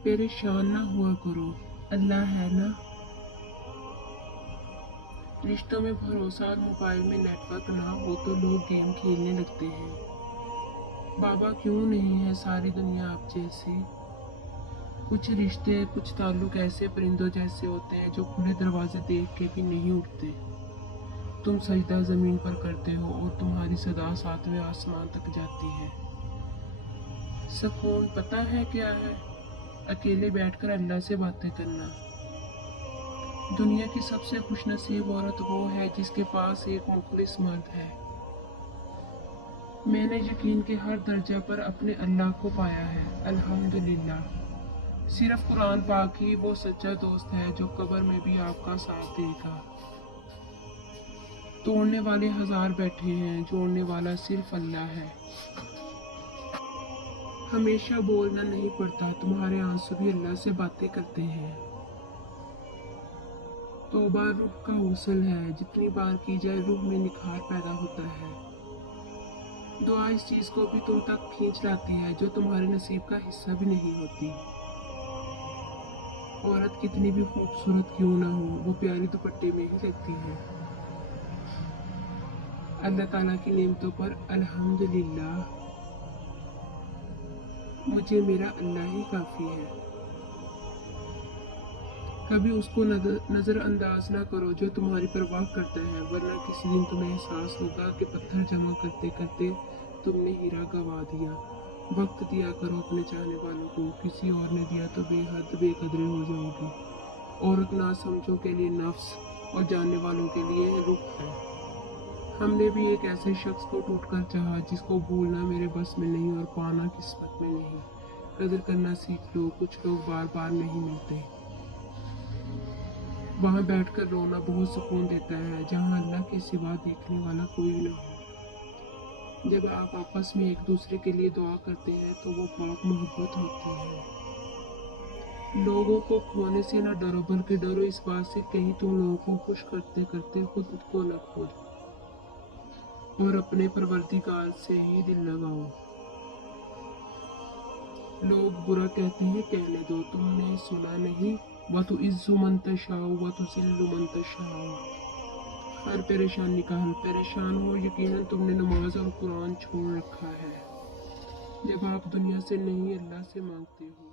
परेशान ना हुआ करो, अल्लाह है ना। रिश्तों में भरोसा और मोबाइल में नेटवर्क ना हो तो लोग गेम खेलने लगते हैं। बाबा क्यों नहीं है सारी दुनिया आप जैसी। कुछ रिश्ते कुछ ताल्लुक ऐसे परिंदों जैसे होते हैं जो खुले दरवाजे देख के भी नहीं उठते। तुम सजदा जमीन पर करते हो और तुम्हारी सदा सातवें आसमान तक जाती है। सुकून पता है क्या है? अकेले बैठकर अल्लाह से बातें करना। दुनिया की सबसे खुशनसीब औरत वो है जिसके पास एक मुखलिस मर्द है। मैंने यकीन के हर दर्जा पर अपने अल्लाह को पाया है, अल्हम्दुलिल्लाह। सिर्फ कुरान पाक ही वो सच्चा दोस्त है जो कब्र में भी आपका साथ देगा। तोड़ने वाले हजार बैठे हैं, जोड़ने वाला सिर्फ अल्लाह है। हमेशा बोलना नहीं पड़ता, तुम्हारे आंसू भी अल्लाह से बातें करते हैं। तौबा रूह का गौसल है, जितनी बार की जाए रूह में निखार पैदा होता है। दुआ इस चीज को भी तुम तक खींच लाती है जो तुम्हारे नसीब का हिस्सा भी नहीं होती। औरत कितनी भी खूबसूरत क्यों ना हो, वो प्यारी दुपट्टे में ही लगती है। अल्लाह ताला की नेमतों पर अल्हम्दुलिल्लाह। मुझे मेरा अल्लाह ही काफी है। कभी उसको नजरअंदाज ना करो जो तुम्हारी परवाह करता है, वरना किसी दिन तुम्हें एहसास होगा कि पत्थर जमा करते करते तुमने हीरा गवा दिया। वक्त दिया करो अपने चाहने वालों को, किसी और ने दिया तो बेहद बेकदरे हो जाओगी। औरत ना समझों के लिए नफ्स और जानने वालों के लिए रुख है। हमने भी एक ऐसे शख्स को टूटकर चाहा जिसको भूलना मेरे बस में नहीं और पाना किस्मत में नहीं। कदर करना सीख लो, कुछ लोग बार बार नहीं मिलते। वहाँ बैठकर रोना बहुत सुकून देता है, जहाँ अल्लाह के सिवा देखने वाला कोई न हो। जब आप आपस में एक दूसरे के लिए दुआ करते हैं तो वो पाक मोहब्बत होती है। लोगों को खोने से न डरो, बल्कि डरो इस बात से कहीं तुम लोगों को खुश करते करते खुद को न खो दो। और अपने परवरदिगार से ही दिल लगाओ। लोग बुरा कहते हैं, कहने दो, तुमने सुना नहीं, व तो इज्जु मन तशाओ व तो जिल्लु मन तशाओ। हर परेशानी का हल परेशान हो, यकीनन तुमने नमाज और कुरान छोड़ रखा है। जब आप दुनिया से नहीं अल्लाह से मांगते हो।